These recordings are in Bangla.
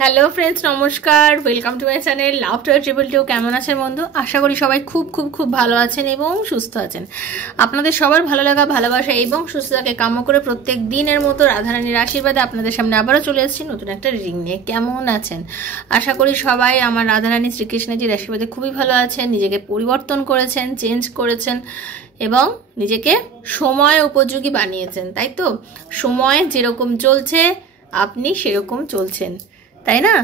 হ্যালো ফ্রেন্ডস, নমস্কার। Welcome to my channel love to triple two. কেমন আছেন বন্ধু? আশা করি সবাই খুব খুব খুব ভালো আছেন এবং সুস্থ আছেন। আপনাদের সবার ভালো লাগা, ভালোবাসা এবং সুস্থতাকে কাম্য করে প্রত্যেক দিনের মতো রাধারানীর আশীর্বাদে আপনাদের সামনে আবারও চলে এসেছি নতুন একটা রিডিং নিয়ে। কেমন আছেন? আশা করি সবাই আমার রাধারানী শ্রীকৃষ্ণজির আশীর্বাদে খুবই ভালো আছেন, নিজেকে পরিবর্তন করেছেন, চেঞ্জ করেছেন এবং নিজেকে সময় উপযোগী বানিয়েছেন। তাই তো? সময় যেরকম চলছে আপনি সেরকম চলছেন, তাই না?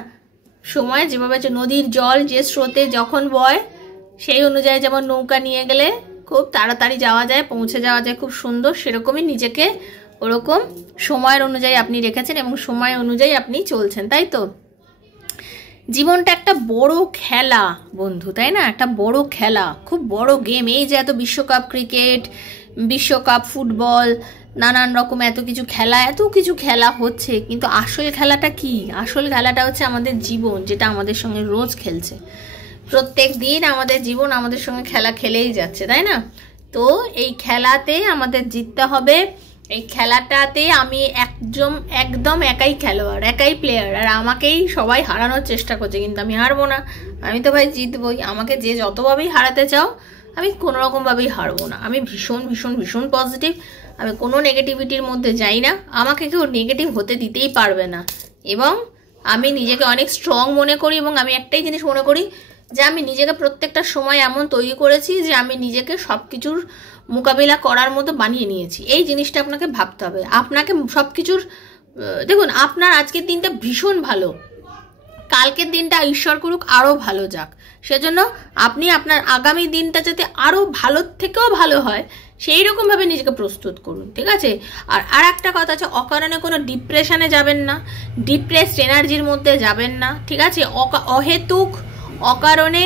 সময় যেভাবে নদীর জল যে স্রোতে যখন বয় সেই অনুযায়ী যেমন নৌকা নিয়ে গেলে খুব তাড়াতাড়ি যাওয়া যায়, পৌঁছে যাওয়া যায় খুব সুন্দর, সেরকমই নিজেকে ওরকম সময়ের অনুযায়ী আপনি রেখেছেন এবং সময় অনুযায়ী আপনি চলছেন। তাই তো? জীবনটা একটা বড় খেলা বন্ধু, তাই না? একটা বড় খেলা, খুব বড় গেম। এই যে এত বিশ্বকাপ ক্রিকেট, বিশ্বকাপ ফুটবল, নানান রকম এত কিছু খেলা হচ্ছে, কিন্তু আসল খেলাটা কি? আসল খেলাটা হচ্ছে আমাদের জীবন, যেটা আমাদের সঙ্গে রোজ খেলছে। প্রত্যেক দিন আমাদের জীবন আমাদের সঙ্গে খেলা খেলেই যাচ্ছে, তাই না? তো এই খেলাতে আমাদের জিততে হবে। এই খেলাটাতে আমি একদম একাই খেলোয়াড়, একাই প্লেয়ার, আর আমাকেই সবাই হারানোর চেষ্টা করছে, কিন্তু আমি হারবো না। আমি তো ভাই জিতবই। আমাকে যে যতভাবেই হারাতে চাও, আমি কোনো রকমভাবেই হারবো না। আমি ভীষণ ভীষণ ভীষণ পজিটিভ। আমি কোনো নেগেটিভিটির মধ্যে যাই না, আমাকে কেউ নেগেটিভ হতে দিতেই পারবে না। এবং আমি নিজেকে অনেক স্ট্রং মনে করি এবং আমি একটাই জিনিস মনে করি যে আমি নিজেকে প্রত্যেকটা সময় এমন তৈরি করেছি যে আমি নিজেকে সব কিছুর মোকাবিলা করার মতো বানিয়ে নিয়েছি। এই জিনিসটা আপনাকে ভাবতে হবে। আপনাকে সব কিছুর, দেখুন, আপনার আজকের দিনটা ভীষণ ভালো, কালকের দিনটা ঈশ্বর করুক আরও ভালো যাক। সেজন্য আপনি আপনার আগামী দিনটা যাতে আরও ভালোর থেকেও ভালো হয় সেই রকমভাবে নিজেকে প্রস্তুত করুন, ঠিক আছে? আর একটা কথা আছে, অকারণে কোনো ডিপ্রেশনে যাবেন না, ডিপ্রেসড এনার্জির মধ্যে যাবেন না, ঠিক আছে? অহেতুক অকারণে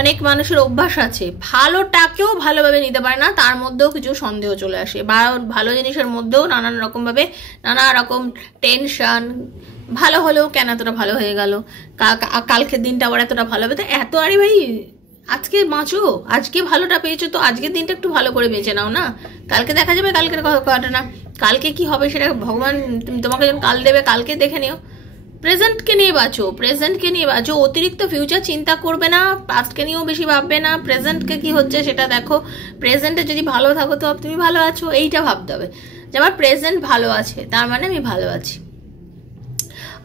অনেক মানুষের অভ্যাস আছে, ভালোটাকেও ভালোভাবে নিতে পারে না, তার মধ্যেও কিছু সন্দেহ চলে আসে। বা ভালো জিনিসের মধ্যেও নানান রকমভাবে নানা রকম টেনশন, ভালো হলেও কেন এতটা ভালো হয়ে গেল, কালকের দিনটা আবার এতটা ভালো হবে। তো এত, আরে ভাই আজকে বাঁচো, আজকে ভালোটা পেয়েছো তো আজকের দিনটা একটু ভালো করে বেঁচে নাও না। কালকে দেখা যাবে, কালকের ঘটনা, কালকে কি হবে সেটা ভগবান তোমাকে যখন কাল দেবে কালকে দেখে নিও। প্রেজেন্টকে নিয়ে বাঁচো। অতিরিক্ত ফিউচার চিন্তা করবে না, পাস্টকে নিয়েও বেশি ভাববে না, প্রেজেন্টকে কি হচ্ছে সেটা দেখো। প্রেজেন্টে যদি ভালো থাকো তো তুমি ভালো আছো, এইটা ভাবতে হবে যে আমার প্রেজেন্ট ভালো আছে, তার মানে আমি ভালো আছি।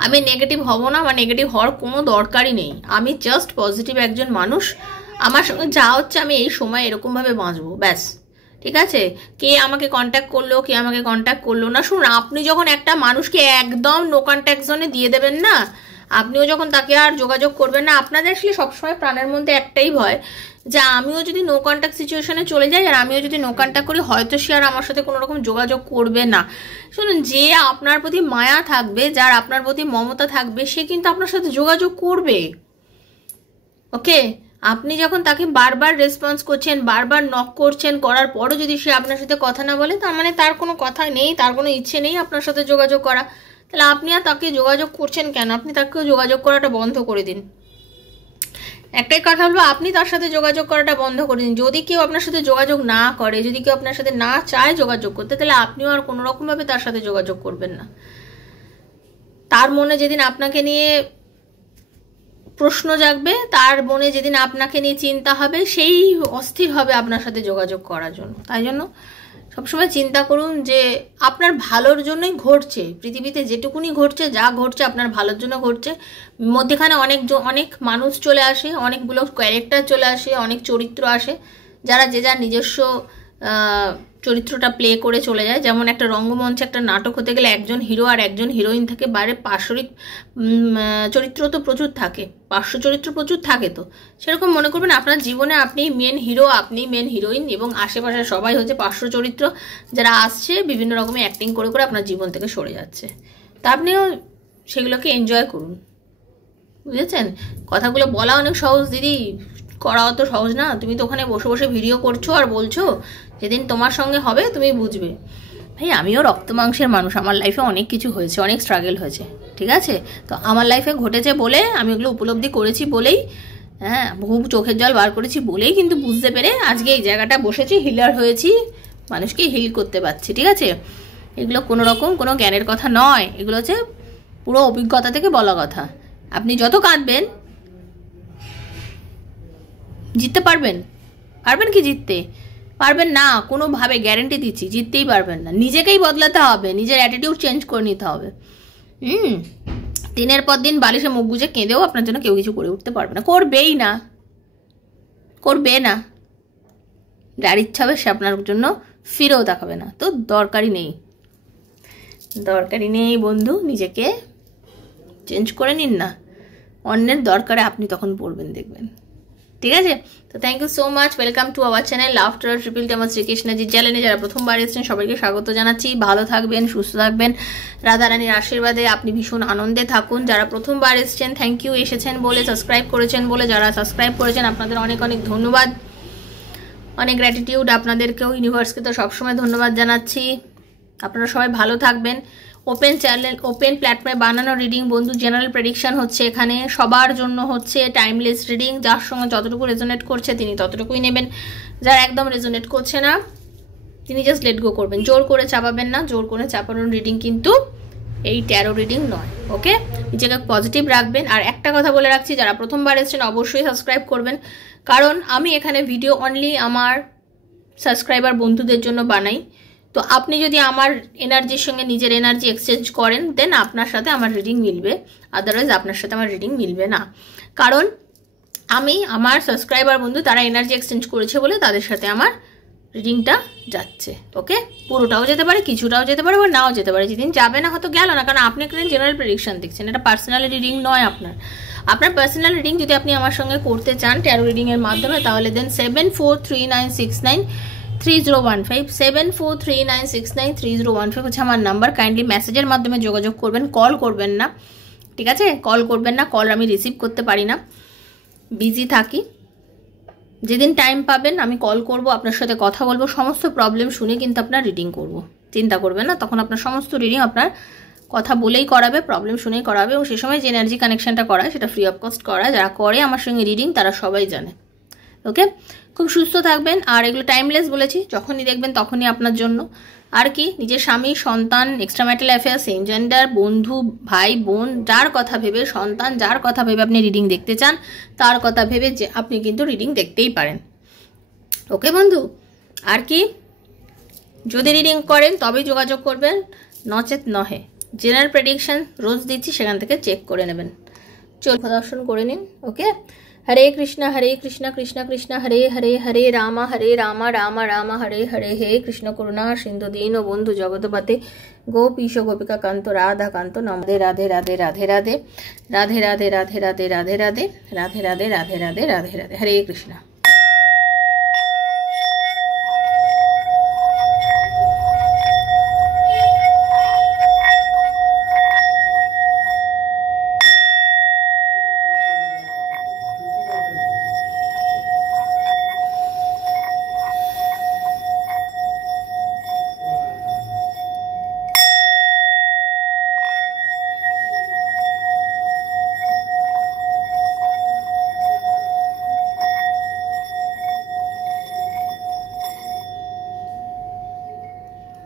আমি নেগেটিভ হব না বা নেগেটিভ হওয়ার কোনো দরকারই নেই। আমি জাস্ট পজিটিভ একজন মানুষ। আমার সঙ্গে যা হচ্ছে আমি এই সময় এরকমভাবে বাঁচবো, ব্যাস, ঠিক আছে? কে আমাকে কন্ট্যাক্ট করলো, কে আমাকে কন্ট্যাক্ট করলো না, শুনুন, আপনি যখন একটা মানুষকে একদম নো কন্ট্যাক্ট জোনে দিয়ে দেবেন না, আপনিও যখন তাকে আর যোগাযোগ করবেন না, আপনাদের আসলে সবসময় প্রাণের মধ্যে একটাই ভয় যে আমিও যদি নো কন্ট্যাক্ট সিচুয়েশনে চলে যাই আর আমিও যদি নো কন্ট্যাক্ট করি, হয়তো সে আর আমার সাথে কোনো রকম যোগাযোগ করবে না। শুনুন, যে আপনার প্রতি মায়া থাকবে, যার আপনার প্রতি মমতা থাকবে, সে কিন্তু আপনার সাথে যোগাযোগ করবে, ওকে? আপনি যখন তাকে বারবার রেসপন্স করছেন, বারবার নক করছেন, করার পরও যদি সে আপনার সাথে কথা না বলে, তার মানে তার কোনো কথা নেই, তার কোনো ইচ্ছে নেই আপনার সাথে যোগাযোগ করা। তাহলে আপনি আর তাকে যোগাযোগ করছেন কেন? আপনি তাকেও যোগাযোগ করাটা বন্ধ করে দিন। একটাই কথা বলবো, আপনি তার সাথে যোগাযোগ করাটা বন্ধ করে দিন। যদি কেউ আপনার সাথে যোগাযোগ না করে, যদি কেউ আপনার সাথে না চায় যোগাযোগ করতে, তাহলে আপনিও আর কোনো রকমভাবে তার সাথে যোগাযোগ করবেন না। তার মনে যেদিন আপনাকে নিয়ে প্রশ্ন জাগবে, তার মনে যেদিন আপনাকে নিয়ে চিন্তা হবে, সেই অস্থির হবে আপনার সাথে যোগাযোগ করার জন্য। তাই জন্য সবসময় চিন্তা করুন যে আপনার ভালোর জন্যই ঘটছে, পৃথিবীতে যেটুকুনি ঘটছে, যা ঘটছে আপনার ভালোর জন্য ঘটছে। মধ্যেখানে অনেক মানুষ চলে আসে, অনেকগুলো ক্যারেক্টার চলে আসে, অনেক চরিত্র আসে, যারা যে যার নিজস্ব চরিত্রটা প্লে করে চলে যায়। যেমন একটা রঙ্গমঞ্চে একটা নাটক হতে গেলে একজন হিরো আর একজন হিরোইন থাকে, বাইরে পার্শ্বরিক চরিত্র তো প্রচুর থাকে, পার্শ্ব চরিত্র প্রচুর থাকে। তো সেরকম মনে করবেন আপনার জীবনে আপনি মেন হিরো, আপনি মেন হিরোইন, এবং আশেপাশে সবাই হচ্ছে পার্শ্ব চরিত্র, যারা আসছে বিভিন্ন রকমের অ্যাক্টিং করে করে আপনার জীবন থেকে সরে যাচ্ছে। তা আপনিও সেগুলোকে এনজয় করুন, বুঝেছেন? কথাগুলো বলা অনেক সহজ দিদি, করা অত সহজ না। তুমি তো ওখানে বসে বসে ভিডিও করছো আর বলছো, যেদিন তোমার সঙ্গে হবে তুমি বুঝবে। ভাই আমিও রক্ত মাংসের মানুষ, আমার লাইফে অনেক কিছু হয়েছে, অনেক স্ট্রাগল হয়েছে, ঠিক আছে? তো আমার লাইফে ঘটেছে বলে, আমি ওগুলো উপলব্ধি করেছি বলেই, হ্যাঁ, বহু চোখের জল বার করেছি বলেই কিন্তু বুঝতে পেরে আজকে এই জায়গাটা বসেছি, হিলার হয়েছি, মানুষকে হিল করতে পারছি, ঠিক আছে? এগুলো কোনো রকম কোনো জ্ঞানের কথা নয়, এগুলো হচ্ছে পুরো অভিজ্ঞতা থেকে বলা কথা। আপনি যত কাঁদবেন, জিততে পারবেন? পারবেন কি জিততে? পারবেন না, কোনোভাবে গ্যারেন্টি দিচ্ছি, জিততেই পারবেন না। নিজেকেই বদলাতে হবে, নিজের অ্যাটিটিউড চেঞ্জ করে নিতে হবে। দিনের পর দিন বালিশে মুখ গুজে কেঁদেও আপনার জন্য কেউ কিছু করে উঠতে পারবে না, করবেই না, করবে না। যার ইচ্ছা হবে সে আপনার জন্য ফিরেও তাকাবে না। তো দরকারই নেই, দরকারই নেই বন্ধু, নিজেকে চেঞ্জ করে নিন না, অন্যের দরকারে আপনি তখন পড়বেন, দেখবেন। ঠিক আছে? তো thank you so much, welcome to our channel laughter triple T. আমার শ্রীকৃষ্ণজি চ্যানেলে যারা প্রথমবার এসেছেন সবাইকে স্বাগত জানাচ্ছি। ভালো থাকবেন, সুস্থ থাকবেন, রাধারানীর আশীর্বাদে আপনি ভীষণ আনন্দে থাকুন। যারা প্রথমবার এসেছেন থ্যাংক ইউ, এসেছেন বলে, সাবস্ক্রাইব করেছেন বলে, যারা সাবস্ক্রাইব করেছেন আপনাদের অনেক অনেক ধন্যবাদ, অনেক গ্র্যাটিটিউড আপনাদেরকেও, ইউনিভার্সকে তো সবসময় ধন্যবাদ জানাচ্ছি। আপনারা সবাই ভালো থাকবেন। ওপেন চ্যানেল, ওপেন প্ল্যাটফর্মে বানানো রিডিং বন্ধু, জেনারেল প্রেডিকশন হচ্ছে এখানে, সবার জন্য হচ্ছে, টাইমলেস রিডিং। যার সঙ্গে যতটুকু রেজোনেট করছে তিনি ততটুকুই নেবেন, যারা একদম রেজোনেট করছে না তিনি জাস্ট লেট গো করবেন। জোর করে চাপাবেন না, জোর করে চাপানোর রিডিং কিন্তু এই ট্যারো রিডিং নয়। ওকে, নিজেকে পজিটিভ রাখবেন। আর একটা কথা বলে রাখছি, যারা প্রথমবার এসেছেন অবশ্যই সাবস্ক্রাইব করবেন, কারণ আমি এখানে ভিডিও অনলি আমার সাবস্ক্রাইবার বন্ধুদের জন্য বানাই। তো আপনি যদি আমার এনার্জির সঙ্গে নিজের এনার্জি এক্সচেঞ্জ করেন, দেন আপনার সাথে আমার রিডিং মিলবে, আদারওয়াইজ আপনার সাথে আমার রিডিং মিলবে না। কারণ আমি আমার সাবস্ক্রাইবার বন্ধু তারা এনার্জি এক্সচেঞ্জ করেছে বলে তাদের সাথে আমার রিডিংটা যাচ্ছে। ওকে, পুরোটাও যেতে পারে, কিছুটাও যেতে পারে, বা নাও যেতে পারে। যেদিন যাবে না হয়তো গেল না, কারণ আপনি এখানে জেনারেল প্রেডিকশন দেখছেন, এটা পার্সোনাল রিডিং নয় আপনার। আপনার পার্সোনাল রিডিং যদি আপনি আমার সঙ্গে করতে চান ট্যারো রিডিংয়ের মাধ্যমে, তাহলে দেন 7439693015 7439693015 হচ্ছে আমার নাম্বার। কাইন্ডলি মেসেজের মাধ্যমে যোগাযোগ করবেন, কল করবেন না, ঠিক আছে? কল করবেন না, কল আমি রিসিভ করতে পারি না, বিজি থাকি। যেদিন টাইম পাবেন আমি কল করব, আপনার সাথে কথা বলবো, সমস্ত প্রবলেম শুনে কিন্তু আপনার রিডিং করব। চিন্তা করবেন না, তখন আপনার সমস্ত রিডিং আপনার কথা বলেই করাবে, প্রবলেম শুনেই করাবে। এবং সে সময় যে এনার্জি কানেকশনটা করা সেটা ফ্রি অফ কস্ট করা। যারা করে আমার সঙ্গে রিডিং তারা সবাই জানে। ওকে, খুব সুস্থ থাকবেন। আর এগুলো টাইমলেস বলেছি, যখনই দেখবেন তখনই আপনার জন্য। আর কি, নিজের স্বামী, সন্তান, extra marital affair, same gender, বন্ধু, ভাই বোন, যার কথা ভেবে, সন্তান, যার কথা ভেবে আপনি রিডিং দেখতে চান, তার কথা ভেবে যে আপনি কিন্তু রিডিং দেখতেই পারেন। ওকে বন্ধু, আর কি, যদি রিডিং করেন তবেই যোগাযোগ করবেন, নচেত নহে। জেনারেল প্রেডিকশন রোজ দিচ্ছি, সেখান থেকে চেক করে নেবেন। চল দর্শন করে নিন। ওকে, হরে কৃষ্ণ কৃষ্ণ কৃষ্ণ হরে হরে, হরে রাম রাম রাম হরে হরে, হে কৃষ্ণ করুণা সিন্ধু দীন বন্ধু জগৎপতে, গোপীশ গোপিকা কান্ত রাধা কান্ত নমদে, রাধে রাধে রাধে রাধে রাধে রাধে রাধে রাধে রাধে রাধে রাধে রাধে রাধে রাধে রাধে রাধে, হরে কৃষ্ণ।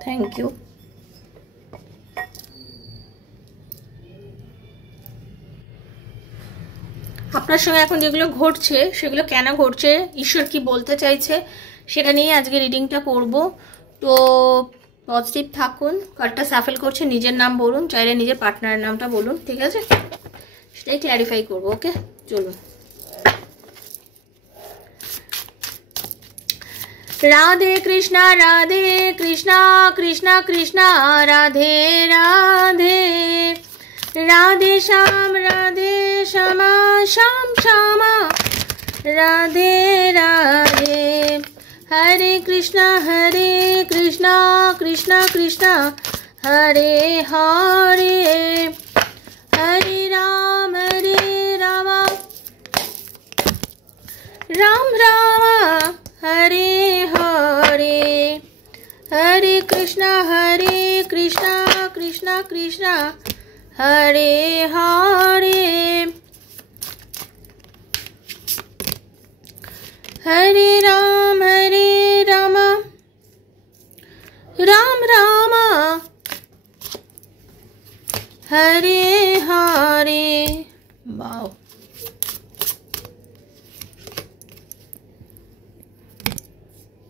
Thank you. আপনার সঙ্গে এখন যেগুলো ঘটছে সেগুলো কেন ঘটছে, ঈশ্বর কি বলতে চাইছে, সেটা নিয়ে আজকে রিডিংটা করব। তো পজিটিভ থাকুন। কার্ডটা সাফেল করছে, নিজের নাম বলুন, চাইলে নিজের পার্টনারের নামটা বলুন, ঠিক আছে? সেটাই ক্ল্যারিফাই করবো। ওকে, চলুন। রাধে কৃষ্ণ কৃষ্ণ কৃষ্ণ রাধে রাধে, রাধে শ্যাম শ্যাম শ্যামা, রাধে রাধে, হরে কৃষ্ণ কৃষ্ণ কৃষ্ণ হরে হরে, হরে রাম রাম রাম হরে হরে, হরে কৃষ্ণ কৃষ্ণ কৃষ্ণ হরে হরে, হরে রাম রাম রাম হরে হরে। বাও,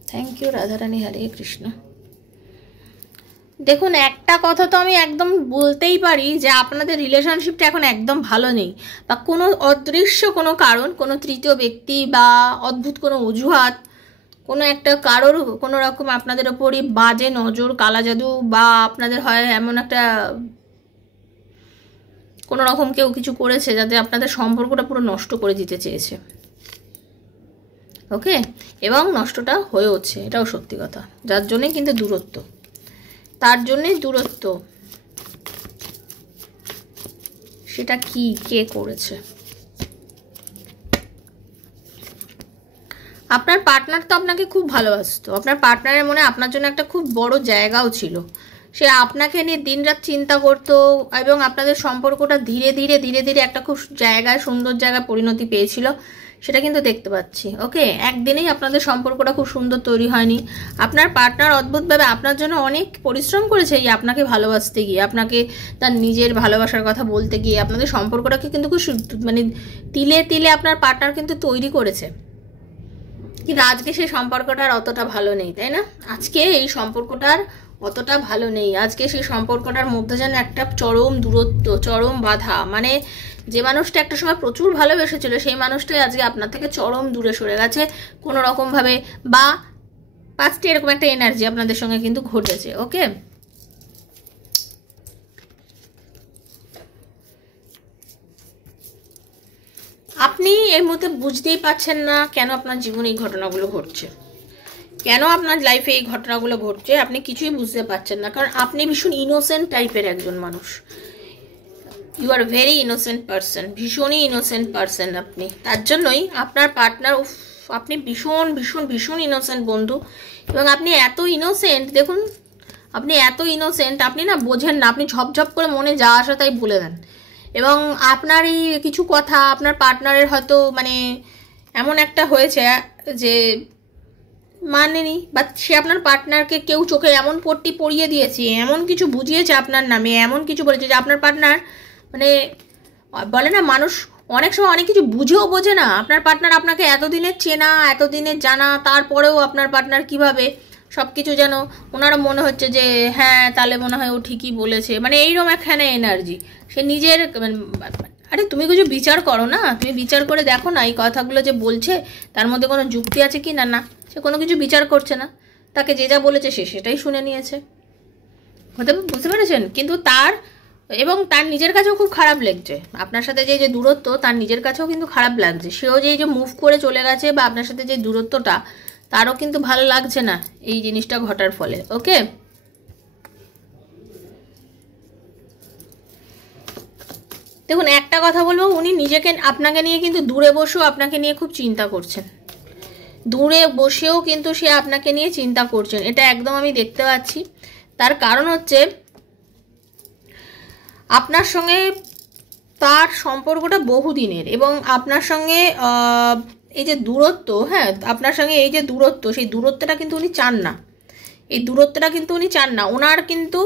থ্যাংক ইউ রাধারানী, হরে কৃষ্ণ। দেখুন, একটা কথা তো আমি একদম বলতেই পারি যে আপনাদের রিলেশনশিপটা এখন একদম ভালো নেই, বা কোনো অদৃশ্য কোনো কারণ, কোনো তৃতীয় ব্যক্তি বা অদ্ভুত কোনো অজুহাত, কোনো একটা কারোর কোনো রকম আপনাদের ওপরই বাজে নজর, কালা জাদু, বা আপনাদের হয় এমন একটা কোনো রকম কেউ কিছু করেছে যাতে আপনাদের সম্পর্কটা পুরো নষ্ট করে দিতে চেয়েছে। ওকে, এবং নষ্টটা হয়েওছে, এটাও সত্যি কথা, যার জন্যই কিন্তু দূরত্ব, তার জন্যই দূরত্ব। সেটা কি, কে করেছে? আপনার পার্টনার তো আপনাকে খুব ভালোবাসতো, আপনার পার্টনারের মনে আপনার জন্য একটা খুব বড় জায়গাও ছিল, সে আপনাকে নিয়ে দিনরাত চিন্তা করতো, এবং আপনাদের সম্পর্কটা ধীরে ধীরে ধীরে ধীরে একটা খুব জায়গায়, সুন্দর জায়গায় পরিণতি পেয়েছিল, সেটা কিন্তু দেখতে পাচ্ছি। ওকে, একদিনেই আপনাদের সম্পর্কটা খুব সুন্দর তৈরি হয়নি। আপনার পার্টনার অদ্ভুতভাবে আপনার জন্য অনেক পরিশ্রম করেছে, এই আপনাকে ভালোবাসতে গিয়ে, আপনাকে তার নিজের ভালোবাসার কথা বলতে গিয়ে, আপনাদের সম্পর্কটাকে কিন্তু খুব মানে তিলে তিলে আপনার পার্টনার কিন্তু তৈরি করেছে। কিন্তু আজকে সেই সম্পর্কটার অতটা ভালো নেই, তাই না? আজকে এই সম্পর্কটার অতটা ভালো নেই, আজকে সেই সম্পর্কটার মধ্যে যেন একটা চরম দূরত্ব, চরম বাধা। মানে যে মানুষটা একটা সময় প্রচুর ভালোবেসেছিল, সেই মানুষটাই আজকে আপনার থেকে চরম দূরে সরে গেছে কোনো রকমভাবে, বা পাঁচটি এরকম একটা এনার্জি আপনাদের সঙ্গে কিন্তু ঘটেছে। ওকে, আপনি এর মধ্যে বুঝতেই পারছেন না কেন আপনার জীবনে এই ঘটনাগুলো ঘটছে, কেন আপনার লাইফে এই ঘটনাগুলো ঘটছে, আপনি কিছুই বুঝতে পারছেন না, কারণ আপনি ভীষণ ইনোসেন্ট টাইপের একজন মানুষ। You are very innocent person, ভীষণই ইনোসেন্ট পারসন আপনি। তার জন্যই আপনার পার্টনার, আপনি ভীষণ ভীষণ ভীষণ ইনোসেন্ট বন্ধু, এবং আপনি এত ইনোসেন্ট, দেখুন আপনি এত ইনোসেন্ট, আপনি না বোঝেন না, আপনি ঝপঝপ করে মনে যা আসে তাই বলে দেন, এবং আপনার এই কিছু কথা আপনার পার্টনারের হয়তো মানে এমন একটা হয়েছে যে মানেনি, বা সে আপনার পার্টনারকে কেউ চোখে এমন পট্টি পরিয়ে দিয়েছে, এমন কিছু বুঝিয়েছে আপনার নামে, এমন কিছু বলেছে যে আপনার পার্টনার মানে বলে না, মানুষ অনেক সময় অনেক কিছু বুঝেও বোঝে না। আপনার পার্টনার আপনাকে এতদিনের চেনা, এতদিনের জানা, তারপরেও আপনার পার্টনার কিভাবে সব কিছু যেন ওনারও মনে হচ্ছে যে হ্যাঁ তাহলে মনে হয় ও ঠিকই বলেছে, মানে এইরকম একখানে এনার্জি সে নিজের। আরে তুমি কিছু বিচার করো না, তুমি বিচার করে দেখো না এই কথাগুলো যে বলছে তার মধ্যে কোনো যুক্তি আছে কি না। না, সে কোনো কিছু বিচার করছে না, তাকে যে যা বলেছে সে সেটাই শুনে নিয়েছে, হতে বুঝতে পেরেছেন? কিন্তু তার এবং তার নিজের কাছেও খুব খারাপ লাগছে আপনার সাথে যে যে দূরত্ব, তার নিজের কাছেও কিন্তু খারাপ লাগছে, সেও যে এই যে মুভ করে চলে গেছে, বা আপনার সাথে যে দূরত্বটা, তারও কিন্তু ভালো লাগছে না এই জিনিসটা ঘটার ফলে। ওকে, দেখুন একটা কথা বলবো, উনি নিজেকে আপনাকে নিয়ে কিন্তু দূরে বসেও আপনাকে নিয়ে খুব চিন্তা করছেন, দূরে বসেও কিন্তু সে আপনাকে নিয়ে চিন্তা করছেন, এটা একদম আমি দেখতে পাচ্ছি। তার কারণ হচ্ছে আপনার সঙ্গে তার সম্পর্কটা বহুদিনের, এবং আপনার সঙ্গে এই যে দূরত্ব, হ্যাঁ আপনার সঙ্গে এই যে দূরত্ব, সেই দূরত্বটা কিন্তু উনি চান না, এই দূরত্বটা কিন্তু উনি চান না। ওনার কিন্তু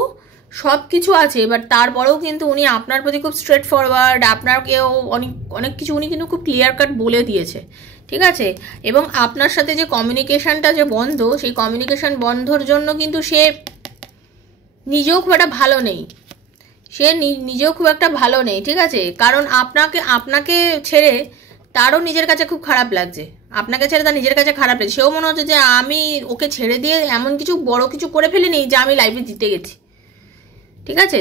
সব কিছু আছে, বাট তারপরেও কিন্তু উনি আপনার প্রতি খুব স্ট্রেট ফরওয়ার্ড, আপনাকেও অনেক অনেক কিছু উনি কিন্তু খুব ক্লিয়ার কাট বলে দিয়েছে, ঠিক আছে? এবং আপনার সাথে যে কমিউনিকেশানটা যে বন্ধ, সেই কমিউনিকেশান বন্ধর জন্য কিন্তু সে নিজেও খুব একটা ভালো নেই, সে নিজেও খুব একটা ভালো নেই, ঠিক আছে? কারণ আপনাকে ছেড়ে তারও নিজের কাছে খুব খারাপ লাগছে, আপনাকে ছেড়ে তার নিজের কাছে খারাপ লাগছে, সেও মনে হচ্ছে যে আমি ওকে ছেড়ে দিয়ে এমন কিছু বড় কিছু করে ফেলিনি যে আমি লাইফে জিতে গেছি, ঠিক আছে?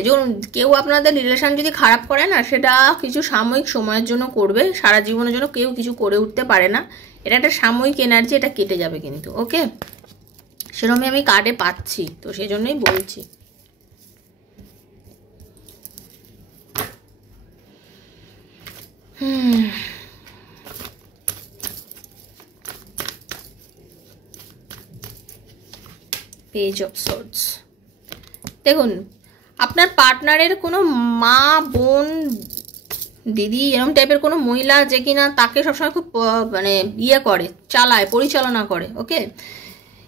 কেউ আপনাদের রিলেশন যদি খারাপ করে না, সেটা কিছু সাময়িক সময়ের জন্য করবে, সারা জীবনের জন্য কেউ কিছু করে উঠতে পারে না, এটা একটা সাময়িক এনার্জি, এটা কেটে যাবে কিন্তু। ওকে, সেরকমই আমি কার্ডে পাচ্ছি, তো সেই জন্যই বলছি। পেজ অফ সোর্ডস, দেখুন আপনার পার্টনারের কোনো মা, বোন, দিদি এরকম টাইপের কোনো মহিলা যে কিনা তাকে সবসময় খুব মানে ইয়ে করে, চালায়, পরিচালনা করে। ওকে,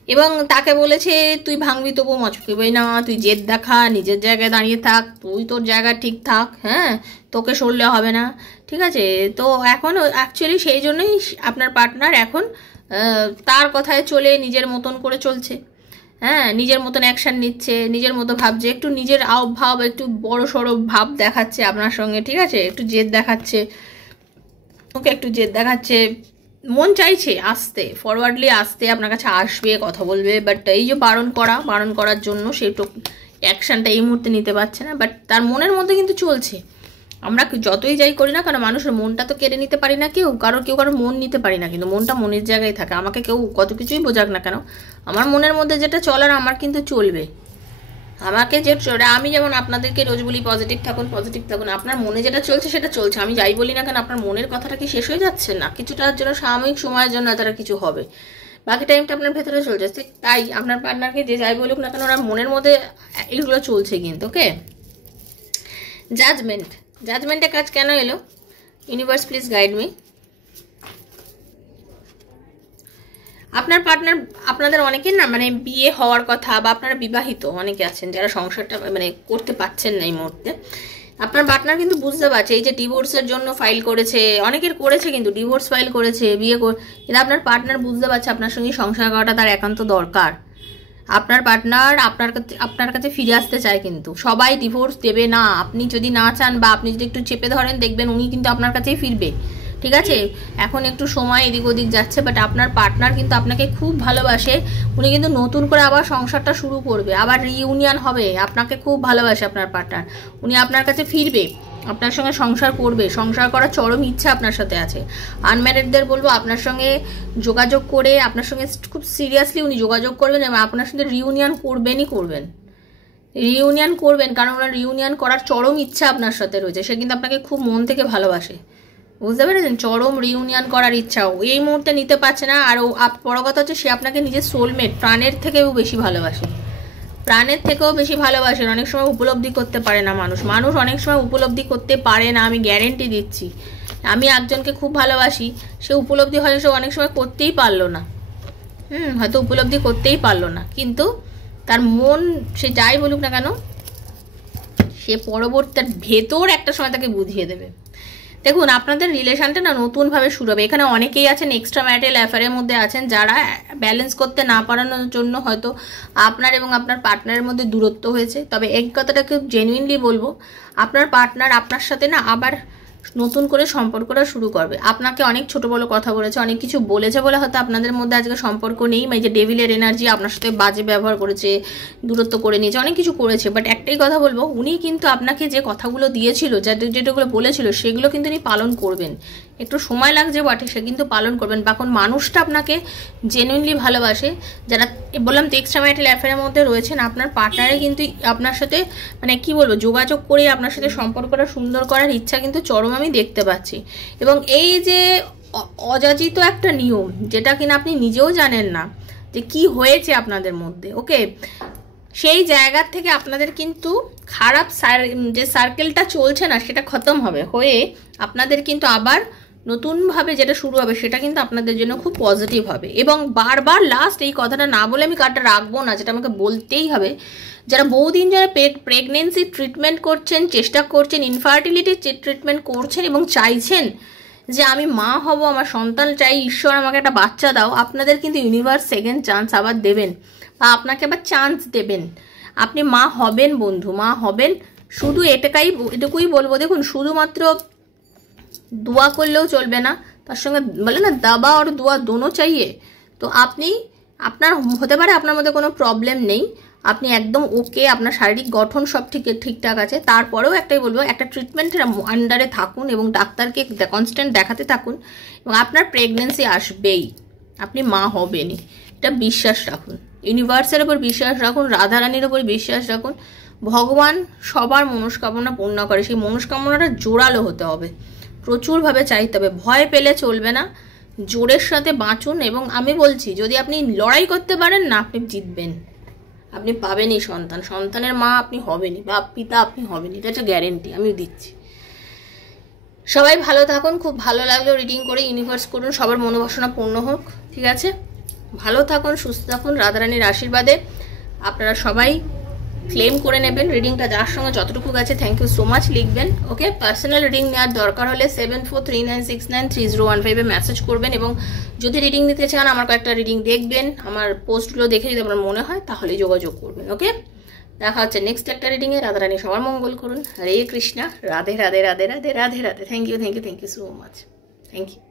এবং তাকে বলেছে তুই ভাঙবি তবু মচকিবি না, তুই জেদ দেখা, নিজের জায়গায় দাঁড়িয়ে থাক, তুই তোর জায়গায় ঠিক থাক, হ্যাঁ তোকে সরলে হবে না, ঠিক আছে। তো এখন অ্যাকচুয়ালি সেই জন্যই আপনার পার্টনার এখন তার কথায় চলে নিজের মতন করে চলছে, হ্যাঁ নিজের মতন অ্যাকশান নিচ্ছে, নিজের মতো ভাবছে, একটু নিজের ভাব একটু বড় সড়ো ভাব দেখাচ্ছে আপনার সঙ্গে, ঠিক আছে, একটু জেদ দেখাচ্ছে, ওকে একটু জেদ দেখাচ্ছে, মন চাইছে আসতে, ফরওয়ার্ডলি আসতে আপনার কাছে আসবে, কথা বলবে, বাট এই যে বারণ করার জন্য সে তো অ্যাকশানটা এই মুহূর্তে নিতে পারছে না, বাট তার মনের মধ্যে কিন্তু চলছে। আমরা যতই যাই করি না, কারণ মানুষের মনটা তো কেড়ে নিতে পারি না কেউ কারোর মন নিতে পারি না, কিন্তু মনটা মনের জায়গায় থাকে। আমাকে কেউ কত কিছুই বোঝাক না কেন, আমার মনের মধ্যে যেটা চলার আমার কিন্তু চলবে। আমাকে যে আমি যেমন আপনাদেরকে রোজ বলি পজিটিভ থাকুন, আপনার মনে যেটা চলছে সেটা চলছে। আমি যাই বলি না কেন, আপনার মনের কথাটা কি শেষ হয়ে যাচ্ছে না? কিছুটার জন্য, সাময়িক সময়ের জন্য তারা কিছু হবে, বাকি টাইমটা আপনার ভেতরে চলছে। তাই আপনার পার্টনারকে যে যাই বলুক না কেন, ওনার মনের মধ্যে এগুলো চলছে কিন্তু। ওকে, জাজমেন্টের কাজ কেন এলো? Universe please guide me. আপনার পার্টনার, আপনাদের অনেকের না মানে বিয়ে হওয়ার কথা, বা আপনারা বিবাহিত অনেকে আছেন যারা সংসারটা মানে করতে পারছেন না এই মুহূর্তে। আপনার পার্টনার কিন্তু বুঝতে পারছে, এই যে ডিভোর্সের জন্য ফাইল করেছে, অনেকের করেছে কিন্তু ডিভোর্স ফাইল করেছে, কিন্তু আপনার পার্টনার বুঝতে পারছে আপনার সঙ্গে সংসার করাটা তার একান্ত দরকার। আপনার পার্টনার আপনার কাছে ফিরে আসতে চায়, কিন্তু সবাই ডিভোর্স দেবে না। আপনি যদি না চান বা আপনি যদি একটু চেপে ধরেন, দেখবেন উনি কিন্তু আপনার কাছেই ফিরবে, ঠিক আছে। এখন একটু সময় এদিক ওদিক যাচ্ছে, বাট আপনার পার্টনার কিন্তু আপনাকে খুব ভালোবাসে। উনি কিন্তু নতুন করে আবার সংসারটা শুরু করবে, আবার রিইউনিয়ন হবে, আপনাকে খুব ভালোবাসে আপনার পার্টনার। উনি আপনার কাছে ফিরবে, আপনার সঙ্গে সংসার করবে, সংসার করার চরম ইচ্ছা আপনার সাথে আছে। আনম্যারিডদের বলবো আপনার সঙ্গে যোগাযোগ করে, আপনার সঙ্গে খুব সিরিয়াসলি উনি যোগাযোগ করবেন এবং আপনার সঙ্গে রিইউনিয়ন করবেন, কারণ ওনার রিইউনিয়ন করার চরম ইচ্ছা আপনার সাথে রয়েছে। সে কিন্তু আপনাকে খুব মন থেকে ভালোবাসে, বুঝতে পেরেছেন? চরম রিইউনিয়ন করার ইচ্ছাও এই মুহূর্তে নিতে পারছে না। আর বড় কথা হচ্ছে, সে আপনাকে নিজের সোলমেট, প্রাণের থেকেও বেশি ভালোবাসে, অনেক সময় উপলব্ধি করতে পারে না মানুষ অনেক সময় উপলব্ধি করতে পারে না, আমি গ্যারেন্টি দিচ্ছি। আমি একজনকে খুব ভালোবাসি, সে উপলব্ধি হয়তো অনেক সময় করতেই পারলো না, হয়তো উপলব্ধি করতেই পারলো না, কিন্তু তার মন, সে যাই বলুক না কেন, সে পরবর্তী তার ভেতর একটা সময় তাকে বুঝিয়ে দেবে। দেখুন, আপনাদের রিলেশনটা না নতুনভাবে শুরু হবে। এখানে অনেকেই আছেন এক্সট্রা ম্যারিটাল অ্যাফেয়ারের মধ্যে আছেন, যারা ব্যালেন্স করতে না পারানোর জন্য হয়তো আপনার এবং আপনার পার্টনারের মধ্যে দূরত্ব হয়েছে। তবে এই কথাটা খুব জেনুইনলি বলবো, আপনার পার্টনার আপনার সাথে না আবার নতুন করে সম্পর্কটা শুরু করবে। আপনাকে অনেক ছোট বড় কথা বলেছে, অনেক কিছু বলেছে বলে হয়তো আপনাদের মধ্যে আজকে সম্পর্ক নেই, মানে যে ডেভিলের এনার্জি আপনার সাথে বাজে ব্যবহার করেছে, দূরত্ব করে নিয়েছে, অনেক কিছু করেছে। বাট একটাই কথা বলবো, উনি কিন্তু আপনাকে যে কথাগুলো দিয়েছিল, যেটাগুলো বলেছিল, সেগুলো কিন্তু উনি পালন করবেন। একটু সময় লাগছে বটে, সে কিন্তু পালন করবেন। এখন মানুষটা আপনাকে জেনুইনলি ভালোবাসে, যারা বললাম তো এক্সট্রা ম্যারিটাল অ্যাফেয়ারের মধ্যে রয়েছেন, আপনার পার্টনারে কিন্তু আপনার সাথে মানে কি বলবো, যোগাযোগ করে আপনার সাথে সম্পর্কটা সুন্দর করার ইচ্ছা কিন্তু চরম আমি দেখতে পাচ্ছি। এবং এই যে অযাচিত একটা নিয়ম, যেটা কিনা আপনি নিজেও জানেন না যে কি হয়েছে আপনাদের মধ্যে, ওকে, সেই জায়গার থেকে আপনাদের কিন্তু খারাপ যে সার্কেলটা চলছে না, সেটা খতম হবে, হয়ে আপনাদের কিন্তু আবার নতুনভাবে যেটা শুরু হবে, সেটা কিন্তু আপনাদের জন্য খুব পজিটিভ হবে। এবং বারবার লাস্ট এই কথাটা না বলে আমি কার্ডটা রাখবো না, যেটা আমাকে বলতেই হবে, যারা বহুদিন যারা প্রেগনেন্সি ট্রিটমেন্ট করছেন, চেষ্টা করছেন, ইনফার্টিলিটি ট্রিটমেন্ট করছেন এবং চাইছেন যে আমি মা হব, আমার সন্তান চাই, ঈশ্বর আমাকে একটা বাচ্চা দাও, আপনাদের কিন্তু ইউনিভার্স সেকেন্ড চান্স আবার দেবেন, বা আপনাকে আবার চান্স দেবেন। আপনি মা হবেন বন্ধু, মা হবেন। শুধু এটুকুই বলবো, দেখুন, শুধুমাত্র দোয়া করলেও চলবে না, তার সঙ্গে বলে না দাবা আর দোয়া দোনো চাইয়ে। তো আপনার হতে পারে আপনার মধ্যে কোনো প্রবলেম নেই, আপনি একদম ওকে, আপনার শারীরিক গঠন সব ঠিকঠাক আছে, তারপরেও একটাই বলবো, একটা ট্রিটমেন্টের আন্ডারে থাকুন এবং ডাক্তারকে কনস্ট্যান্ট দেখাতে থাকুন, এবং আপনার প্রেগনেন্সি আসবেই, আপনি মা হবেনই, এটা বিশ্বাস রাখুন। ইউনিভার্সের ওপর বিশ্বাস রাখুন, রাধারানীর ওপর বিশ্বাস রাখুন। ভগবান সবার মনস্কামনা পূর্ণ করে, সেই মনস্কামনাটা জোরালো হতে হবে, প্রচুরভাবে চাইতে হবে, ভয় পেলে চলবে না, জোরের সাথে বাঁচুন। এবং আমি বলছি, যদি আপনি লড়াই করতে পারেন না, আপনি জিতবেন, আপনি পাবেনই সন্তানের মা আপনি হবেনই, বা পিতা আপনি হবেনই, এটা একটা গ্যারেন্টি আমি দিচ্ছি। সবাই ভালো থাকুন, খুব ভালো লাগলো রিডিং করে, ইউনিভার্স করুন সবার মনোবাসনা পূর্ণ হোক, ঠিক আছে? ভালো থাকুন, সুস্থ থাকুন, রাধারানীর আশীর্বাদে। আপনারা সবাই ক্লেম করে নেবেন রিডিংটা, যার সঙ্গে যতটুকু গেছে থ্যাংক ইউ সো মাচ লিখবেন। ওকে, পার্সোনাল রিডিং নেওয়ার দরকার হলে 7439693015 মেসেজ করবেন। এবং যদি রিডিং নিতে চান, আমার কয়েকটা রিডিং দেখবেন, আমার পোস্টগুলো দেখে যদি আপনার মনে হয় তাহলে যোগাযোগ করবেন। ওকে, দেখা হচ্ছে নেক্সট একটা রিডিংয়ে। রাধারানী সবার মঙ্গল করুন। Hare Krishna, Radhe Radhe Radhe Radhe Radhe Radhe. Thank you so much. Thank you.